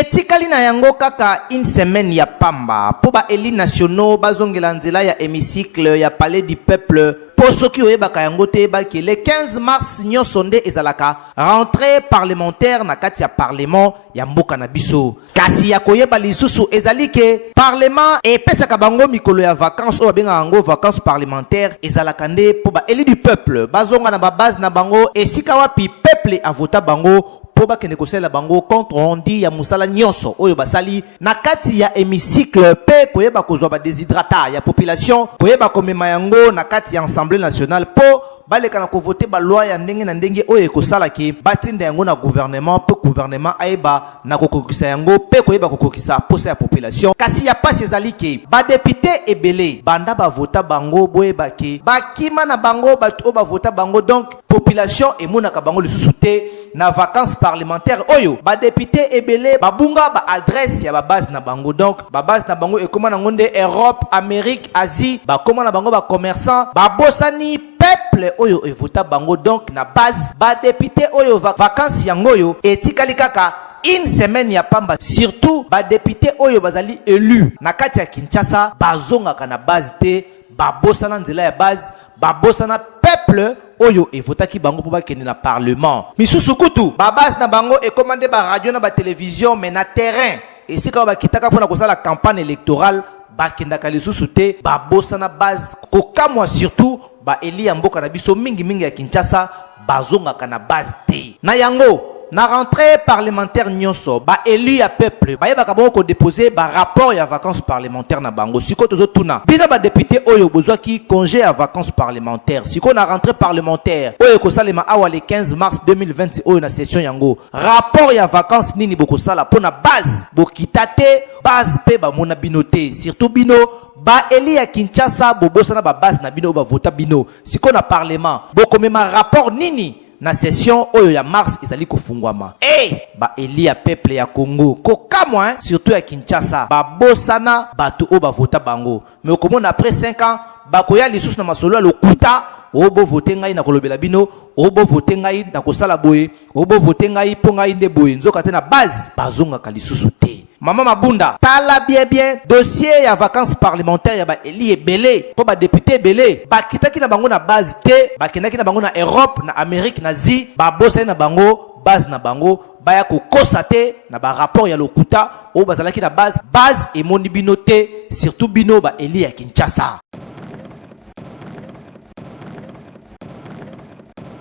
etikali na yango kaka une semaine ya pamba po ba eli nationaux bazongela nzela ya hémicycle ya palais du peuple po soki oyebaka yango te yebaki le 15 mars nyonso nde ezalaka rentrée parlementaire na kati ya parlement ya mboka na biso. Kasi ya koyeba lisusu ezali ke parlement epesaka bango mikolo ya vacances oyo babengaka yango vacances parlementaires ezalaka nde po ba eli du peuple bazonga na babase na bango esika wapi peuple avota bango po bakende kosala bango compte rendu ya musala nyonso oyo basali na kati ya hémicycle pe koyeba kozwa ba déshydrata ya population koyeba komema yango na kati ya Assemblée nationale po baleka na kovote ba loi ya ndenge na ndenge oyo ekosala ki batinda yango na gouvernement pe gouvernement ayeba na kokokisa yango pe koyeba kokokisa posa ya population. Kasi ya pasi ezali ke ba député ebele banda ba vota bango boyeba ki bakima na bango bato ba vota bango donc population emonaka bango lisusu te na vacances parlementaires oyo ba député ebele babunga ba adresse ya ba base na bango donc ba base na bango ekoma na ngonde Europe, Amérique, Asie ba koma na bango ba commerçant ba bosani peuple oyo evota bango donc na base ba député oyo vacances yango yo etikali kaka une semaine ya pamba surtout ba député oyo bazali élu na kati ya Kinshasa bazongaka na base te babosana nzela ya base babosana peuple oyo evotaki bango po bakende na parlement misusu kutu babase na bango ekomande ba radio na ba télévision mais na terrain esika bakitaka mpona kosala campagne électorale bakendaka lisusu te babosana base kokamwa surtout ba eli ya mboka na biso mingi ya Kinshasa bazongaka na base te na yango na rentrée parlementaire nyonso ba eli ya peuple bayebaka bango ko déposer ba rapport ya vacances parlementaires na bango siko tozotuna bino ba député oyo bozwaki congé ya vacances parlementaires siko na rentrée parlementaire oyo kosalema awa le 15 mars 2020 oyo na session yango rapport ya vacances nini bokosala pona base bokita te base pe ba mona bino te surtout bino ba eli ya Kinshasa bobosana ba base na bino ba vota bino siko na parlement bokomema rapport nini na session oyo ya mars ezali kofungwama ba eli ya peuple ya Congo kokamwa surtout ya Kinshasa babosana bato o ba vota bango mais okomona après 5 ans bakoya lisusu na masolo lokuta obo vote ngai na kolobela bino obo vote ngai na kosala boye obo vote ngai po ngai nde boye nzoka te na base bazongaka lisusu te. Maman Mabunda, tala bien dossier ya vacances parlementaires ya ba eli ebele po ba député ebele ba kitaki na bango na base te ba kinaki na bango na Europe na Amérique na Asie ba bosa na bango base na bango baya kokosa te na ba rapport ya lokuta o bazalaki na base et moni bino te surtout bino ba eli ya Kinshasa.